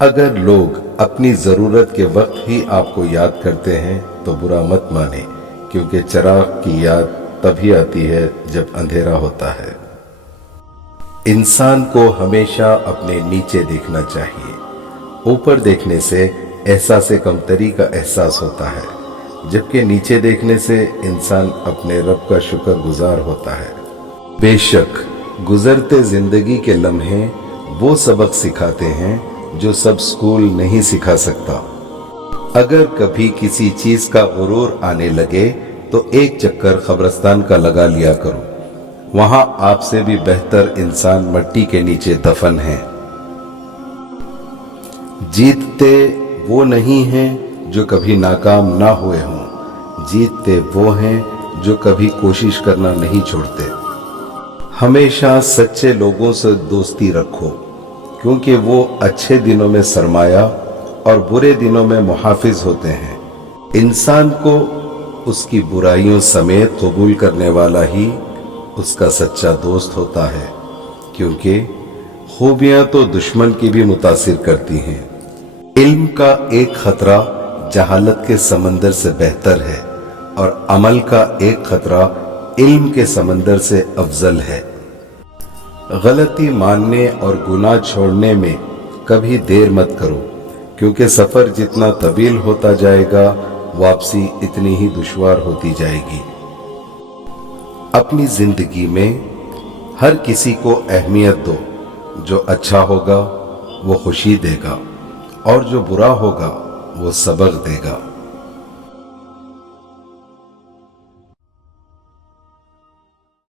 اگر لوگ اپنی ضرورت کے وقت ہی آپ کو یاد کرتے ہیں تو برا مت مانیں، کیونکہ چراغ کی یاد تبھی آتی ہے جب اندھیرا ہوتا ہے۔ انسان کو ہمیشہ اپنے نیچے دیکھنا چاہیے۔ اوپر دیکھنے سے احساس کمتری کا احساس ہوتا ہے، جبکہ نیچے دیکھنے سے انسان اپنے رب کا شکر گزار ہوتا ہے۔ بے شک گزرتے زندگی کے لمحے وہ سبق سکھاتے ہیں جو سب سکول نہیں سکھا سکتا۔ اگر کبھی کسی چیز کا غرور آنے لگے تو ایک چکر قبرستان کا لگا لیا کرو، وہاں آپ سے بھی بہتر انسان مٹی کے نیچے دفن ہیں۔ جیتتے وہ نہیں ہیں جو کبھی ناکام نہ ہوئے ہوں، جیتتے وہ ہیں جو کبھی کوشش کرنا نہیں چھوڑتے۔ ہمیشہ سچے لوگوں سے دوستی رکھو، کیونکہ وہ اچھے دنوں میں سرمایہ اور برے دنوں میں محافظ ہوتے ہیں۔ انسان کو اس کی برائیوں سمیت قبول کرنے والا ہی اس کا سچا دوست ہوتا ہے، کیونکہ خوبیاں تو دشمن کی بھی متاثر کرتی ہیں۔ علم کا ایک خطرہ جہالت کے سمندر سے بہتر ہے، اور عمل کا ایک خطرہ علم کے سمندر سے افضل ہے۔ غلطی ماننے اور گناہ چھوڑنے میں کبھی دیر مت کرو، کیونکہ سفر جتنا طویل ہوتا جائے گا واپسی اتنی ہی دشوار ہوتی جائے گی۔ اپنی زندگی میں ہر کسی کو اہمیت دو، جو اچھا ہوگا وہ خوشی دے گا، اور جو برا ہوگا وہ سبق دے گا۔